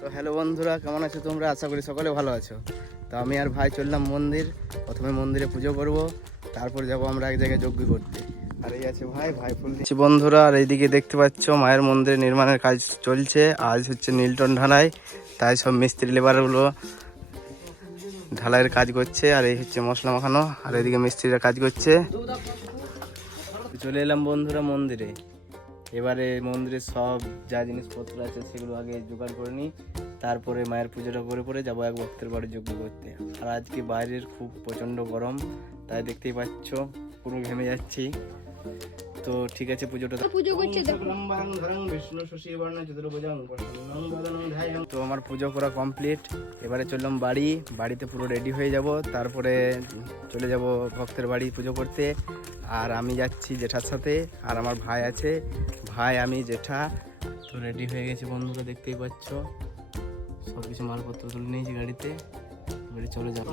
তো হ্যালো বন্ধুরা, কেমন আছো তোমরা? আশা করি সকলে ভালো আছো। তো আমি আর ভাই চললাম মন্দির। প্রথমে মন্দিরে পুজো করব, তারপর যাব আমরা এক জায়গায় যজ্ঞ করতে। আর এই আছে ভাই ফুল দিচ্ছি বন্ধুরা। আর এইদিকে দেখতে পাচ্ছ মায়ের মন্দিরে নির্মাণের কাজ চলছে। আজ হচ্ছে নীলটন ঢালাই, তাই সব মিস্ত্রি লেবারগুলো ঢালাইয়ের কাজ করছে। আর এই হচ্ছে মশলা মাখানো, আর এইদিকে মিস্ত্রিরা কাজ করছে। চলে এলাম বন্ধুরা মন্দিরে। এবারে মন্দিরে সব যা জিনিসপত্র আছে সেগুলো আগে জোগাড় করে নিই, তারপরে মায়ের পুজোটা করে পরে যাবো এক ভক্তের বাড়ি যজ্ঞ করতে। আর আজকে বাইরের খুব প্রচণ্ড গরম, তাই দেখতেই পাচ্ছ পুরো ঘেমে যাচ্ছি। তো ঠিক আছে, পুজোটা পুজো করছে। তো আমার পুজো করা কমপ্লিট। এবারে চললাম বাড়িতে পুরো রেডি হয়ে যাব, তারপরে চলে যাব ভক্তের বাড়ি পুজো করতে। আর আমি যাচ্ছি জেঠার সাথে, আর আমার ভাই আছে, ভাই আমি জেঠা। তো রেডি হয়ে গেছে বন্ধুরা, দেখতেই পাচ্ছ সব কিছু মালপত্র তুলে নিয়েছি গাড়িতে। এবারে চলে যাবো।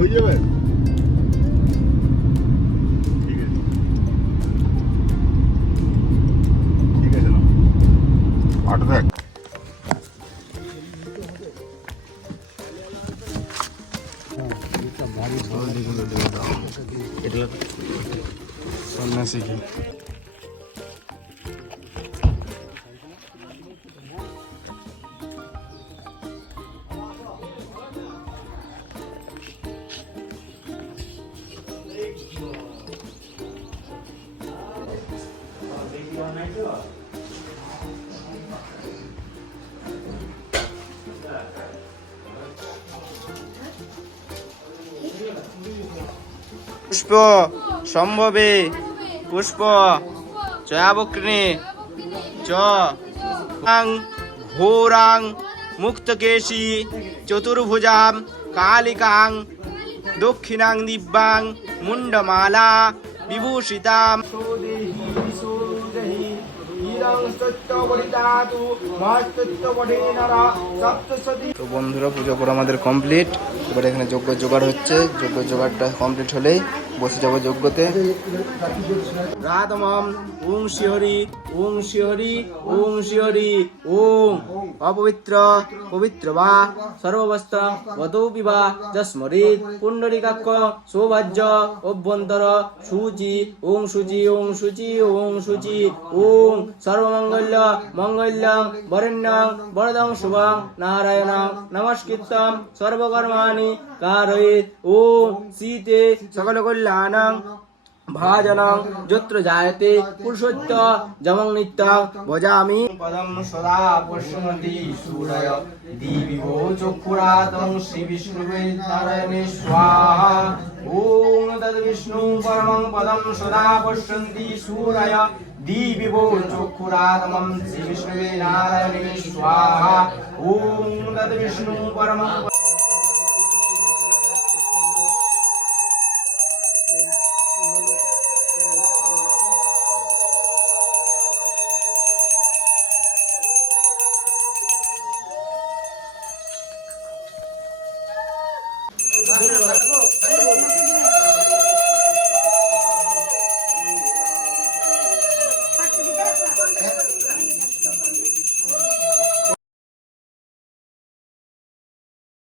হয়ে যাবে। ঠিক আছে, আটা দেখ। সন্ন্যাসী কি পুষ্প সম্ভবে পুষ্প চয়াবক্রিণী চ ঘোরাং মুক্তকেশী চতুর্ভুজাং কালিকাং দক্ষিণাং দিব্যাং মুন্ডমালা বিভূষিতাম। তো বন্ধুরা, পুজো করা আমাদের কমপ্লিট। এবার এখানে যজ্ঞ জোগাড় হচ্ছে। যজ্ঞ জোগাড়টা কমপ্লিট হলেই বসে যাবো যজ্ঞতে। রাধমম ওং শিহরি ওং শিহরি ওং শিহরি ওং অপবিত্র পবিত্র বা সর্ববস্ত্র বতৌপি বা যস্মরিত পুণ্ডরীকাক্ষ সৌভাজ্য অভ্যন্তর শুচি ওং শুচি ওং শুচি ওং শুচি ওং সর্বমঙ্গল্য মঙ্গল্যং বরেণ্যং বরদং শুভং নারায়ণং নমস্কৃত্যং সর্বকর্মাণি কারয়েৎ ওং সীতে সকল কল্যাণং ভাজনং যত্র জায়তে পুরুষোত্ত জমং নিত্যং ভজামি পদম সদা পশ্যন্তি সূরয় দিবিগো চক্ষুরাতং শ্রী বিষ্ণুবে নারায়ণে স্বাহা ওম তদ বিষ্ণু পরমং পদম সদা পশ্যন্তি সূরয় দিবিগো চক্ষুরাতং শ্রী বিষ্ণুবে নারায়ণে স্বাহা ওম তদ বিষ্ণু পরমং